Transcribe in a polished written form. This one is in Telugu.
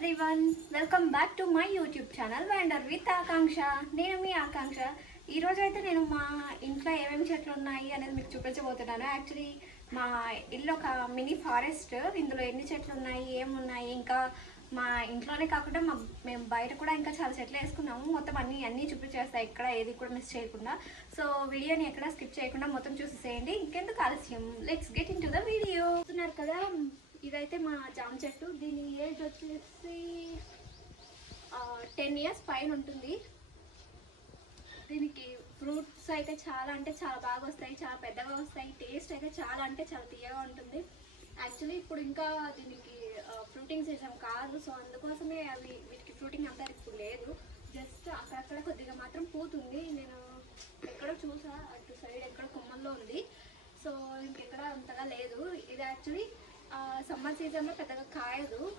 Everyone, welcome back to my YouTube channel wonder with Akanksha. నేను మీ ఆకాంక్ష. ఈరోజు అయితే నేను మా ఇంట్లో ఏమేమి చెట్లు ఉన్నాయి అనేది మీకు చూపించబోతున్నాను. యాక్చువల్లీ మా ఇల్లు ఒక మినీ ఫారెస్ట్. ఇందులో ఎన్ని చెట్లు ఉన్నాయి, ఏమున్నాయి, ఇంకా మా ఇంట్లోనే కాకుండా మేము బయట కూడా ఇంకా చాలా చెట్లు వేసుకున్నాము. మొత్తం అన్నీ చూపించేస్తాయి, ఎక్కడ ఏది కూడా మిస్ చేయకుండా. సో వీడియోని ఎక్కడ స్కిప్ చేయకుండా మొత్తం చూసేసేయండి. ఇంకెందుకు ఆలస్యం, let's get in to the video. చూస్తున్నారు కదా, ఇదైతే మా జామ చెట్టు. దీని ఏజ్ వచ్చేసి 10 years పైన ఉంటుంది. దీనికి ఫ్రూట్స్ అయితే చాలా అంటే చాలా బాగా వస్తాయి, చాలా పెద్దగా వస్తాయి. టేస్ట్ అయితే చాలా అంటే చాలా తీయగా ఉంటుంది. యాక్చువల్లీ ఇప్పుడు ఇంకా దీనికి ఫ్రూటింగ్ సీజన్ కాదు, సో అందుకోసమే వీటికి ఫ్రూటింగ్ అంతా ఇప్పుడు లేదు. జస్ట్ అక్కడక్కడ కొద్దిగా మాత్రం పూతుంది. నేను ఎక్కడో చూసా, అటు సైడ్ ఎక్కడ కొమ్మల్లో ఉంది. సో ఇంకెక్కడ అంతగా లేదు. ఇది యాక్చువల్లీ సమ్మర్ సీజన్లో పెద్దగా కాయదు.